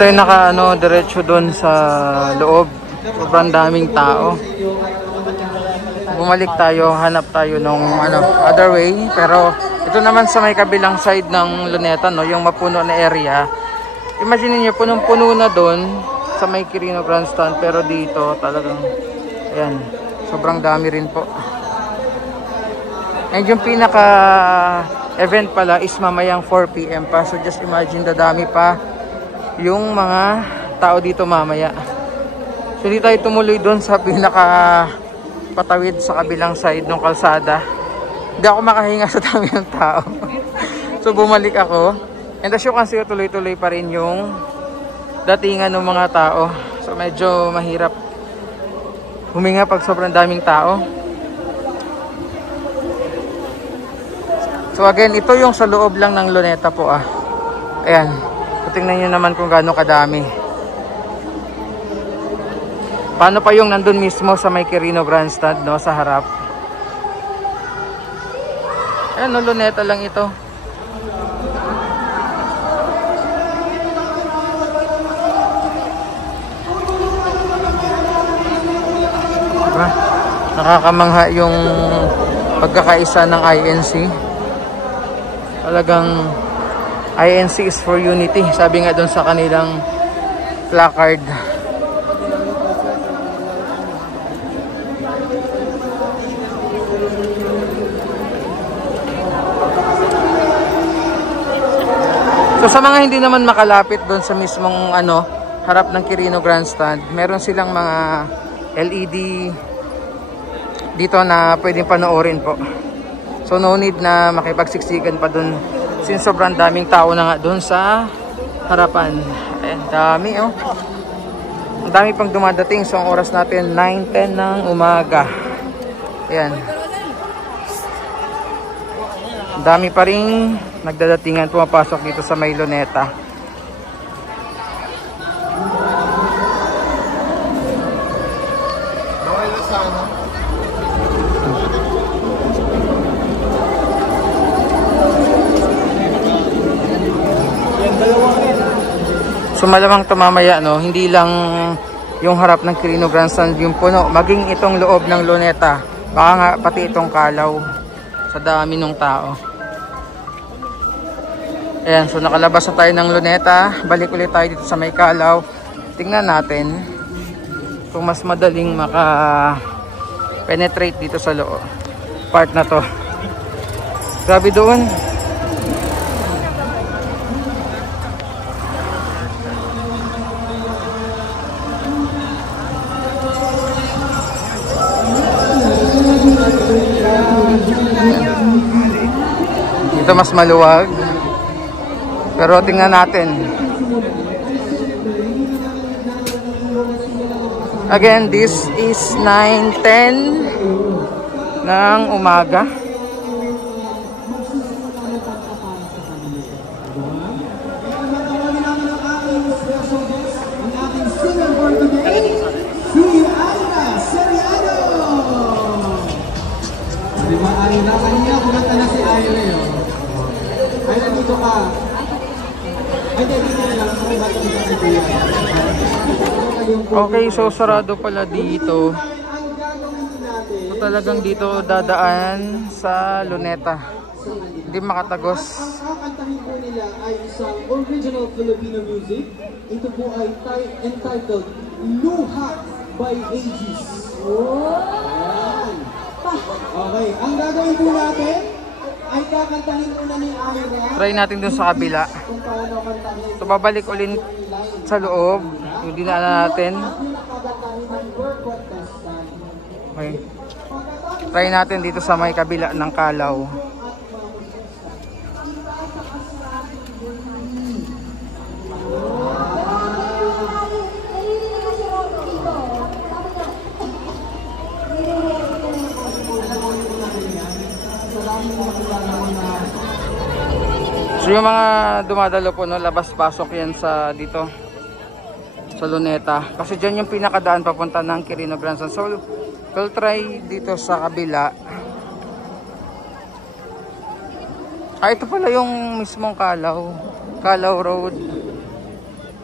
tayo naka diretso doon sa loob. Sobrang daming tao. Bumalik tayo, hanap tayo nung other way. Pero ito naman sa may kabilang side ng Luneta, no, yung mapuno na area. Imagine niyo, punong-puno na doon sa may Quirino Grandstand, pero dito talagang ayan, sobrang dami rin po. And yung pinaka event pala is mamayang 4 PM pa. So just imagine, dadami pa yung mga tao dito mamaya. So hindi tayo tumuloy doon sa pinaka patawid sa kabilang side ng kalsada. Hindi ako makahinga sa dami ng tao. So bumalik ako. And as you can see, tuloy-tuloy pa rin yung datingan ng mga tao. So medyo mahirap huminga pag sobrang daming tao. So again, ito yung sa loob lang ng Luneta po Ayan. Tingnan nyo naman kung gaano kadami. Paano pa yung nandun mismo sa may Quirino Grandstand, no, sa harap. Ayan, no, Luneta lang ito. Diba? Nakakamangha yung pagkakaisa ng INC. Talagang INC is for unity. Sabi nga doon sa kanilang placard. So sa mga hindi naman makalapit doon sa mismong harap ng Quirino Grandstand, meron silang mga LED dito na pwedeng panoorin po. So no need na makipagsiksikan pa doon since sobrang daming tao na nga doon sa harapan. Ayan, dami Ang dami pang dumadating. So ang oras natin 9:10 ng umaga. Ayan. Ang dami pa rin nagdadatingan pumapasok dito sa may Luneta. So malamang tumamaya, no, hindi lang yung harap ng Quirino Grandstand yung puno, maging itong loob ng Luneta. Baka nga pati itong Kalaw sa dami ng tao. Ayan, so nakalabas na tayo ng Luneta. Balik ulit tayo dito sa may Kalaw. Tingnan natin kung mas madaling maka-penetrate dito sa loob. Part na to. Grabe doon. Dito mas maluwag. Pero tingnan natin. Again, this is 9:10 ng umaga. Okay, so sarado pala dito. So talagang dito dadaan sa Luneta. Hindi makatagos. Kakantahin po nila ay isang original Filipino music. Ito po ay entitled Luha by Aegis. Okay, ang gagawin po natin ay kakantahin muna ni Ira. Try natin dun sa kabila. So babalik ulit sa loob. Yung dinaanan natin. Okay. Try natin dito sa may kabila ng Kalaw. So yung mga dumadalo po, no, labas-pasok yan sa dito sa Luneta. Kasi dyan yung pinakadaan papunta ng Quirino Grandstand. So we'll try dito sa kabila. Ito pala yung mismong Kalaw Road.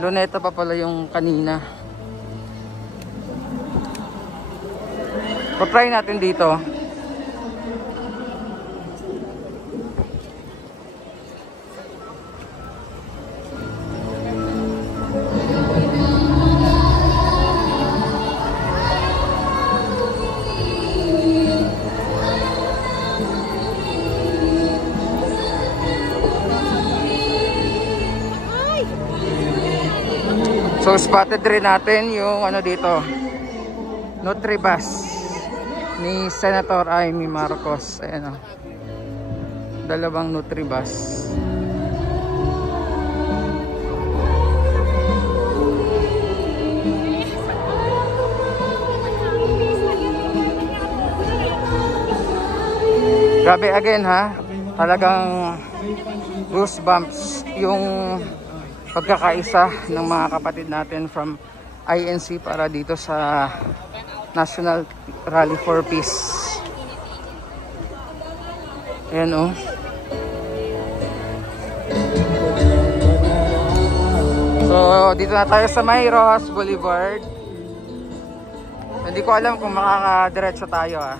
Luneta pa pala yung kanina. Pa-try natin dito. So spotted rin natin yung ano dito, Nutribus ni Senator Amy Marcos. Ayan o, dalawang Nutribus. Grabe again ha, talagang goosebumps yung pagkakaisa ng mga kapatid natin from INC para dito sa National Rally for Peace. Ayan o. So dito na tayo sa may Rojas Boulevard. Hindi ko alam kung makakadiretso tayo ah.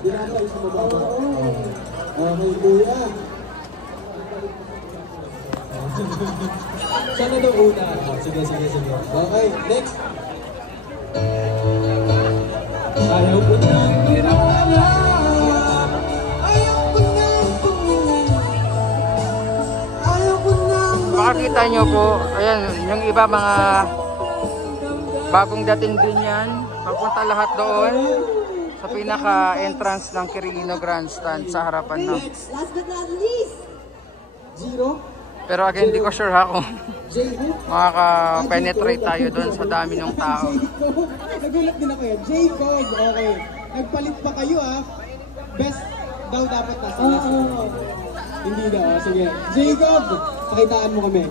Dinapay sa mababa. Okay, kuya. Sana daw una. Sige. Okay, next. Ayaw ko nang pinawala. Ayaw ko nang Makakita nyo po, ayan, yung iba mga bagong dating din yan. Papunta lahat doon sa pinaka-entrance ng Quirino Grandstand sa harapan, no? Last but not least, Zero. Pero again, hindi ko sure ha kung Jacob. makaka-penetrate tayo doon sa dami ng tao. Nagulat din ako yan. Jacob, okay. Nagpalit pa kayo ah. Best daw dapat nasa last. Hindi daw. Sige. Jacob, pakitaan mo kami.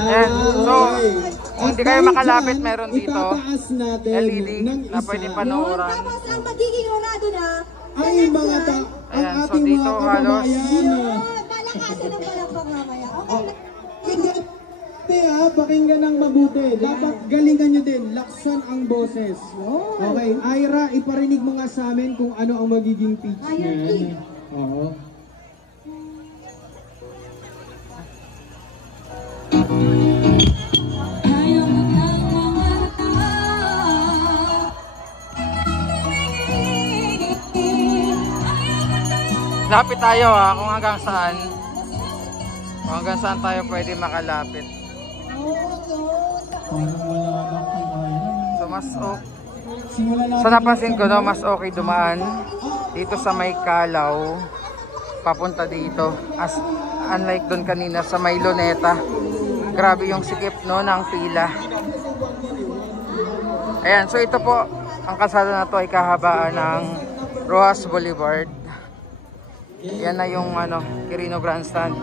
So, kung hindi kayo makalapit, meron dito itataas natin LED ng na pwede panooran. tapos ang magiging orado na, ay mga ang Ayan, so ating dito mga halos kababayan. malakasan ng palakpak mamaya. Okay. Pakinggan ng mabuti. Dapat galingan nyo din. Laksan ang boses. Okay, Ira, iparinig mo nga sa amin kung ano ang magiging pitch niyan. Oo. Lapit tayo ha, kung hanggang saan. Kung hanggang saan tayo pwede makalapit. So mas sa napansin ko, no, mas okay dumaan dito sa may Kalaw papunta dito as unlike doon kanina sa may Luneta. Grabe yung sikip, no, ng pila. Ayan, so ito po ang kalsada na to ay kahabaan ng Rojas Boulevard. Yan na yung ano, Quirino Grandstand.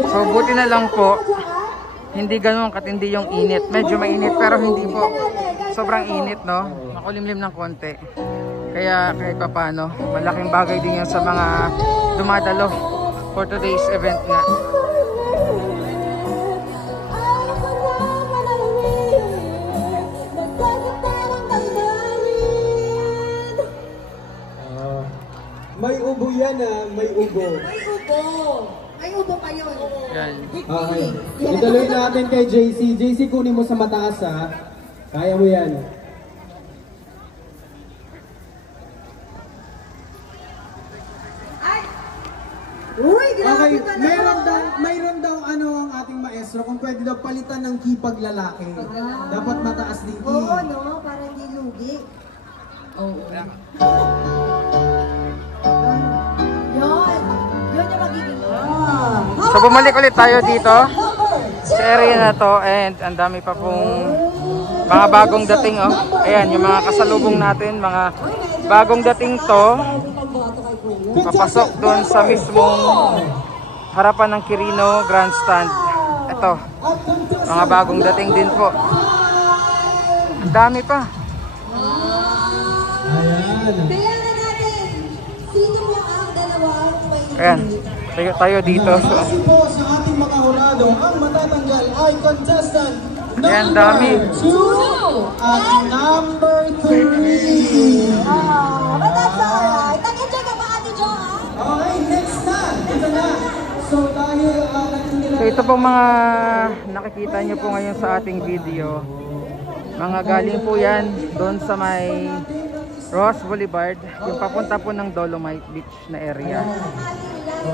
So buti na lang po, hindi ganun katindi yung init. Medyo mainit pero hindi po sobrang init, no? Makulimlim ng konti. Kaya kahit pa paano, malaking bagay din yan sa mga dumadalo for today's event nga. May ubo yan ah, may ubo. May ubo. May ubo pa yun. Yan. Okay. Ituloy natin kay JC. JC, kunin mo sa mataas ha. Kaya mo yan. Okay, mayroon daw ano ang ating maestro kung pwede daw palitan ng kipag lalaki. Dapat mataas din Oo, no? Para hindi lugi. Oo. Yun. Yun yung magiging. So bumalik ulit tayo dito sa area na to and ang dami pa pong mga bagong dating oh. Ayan yung mga kasalubong natin, mga bagong dating to. Papasok doon sa mismong harapan ng Quirino Grandstand. Ito, mga bagong dating din po. Ang dami pa. Kaya na natin, sino mo ang dalawang may Ayan, tayo dito. So, Kasi po sa ating mga hurado, ang matatanggal ay contestant ayan, dami. 2 at number 3. But that's alright. Nag-enjoy ka ba, Ate Jo, ha? Okay, next na. Ito na. So dahil So ito pong mga nakikita nyo po ngayon sa ating video. Mga galing po yan doon sa may Ross Boulevard, yung papunta po ng Dolomite Beach na area.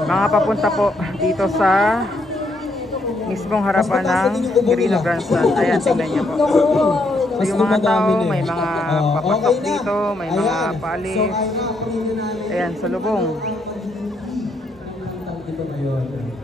Mga papunta po dito sa mismong harapan ng Quirino Grandstand. Ayan, tingnan nyo po. So yung mga tao, may mga papasok dito, may mga paalis. Ayan, sa lubong. Ito na yun.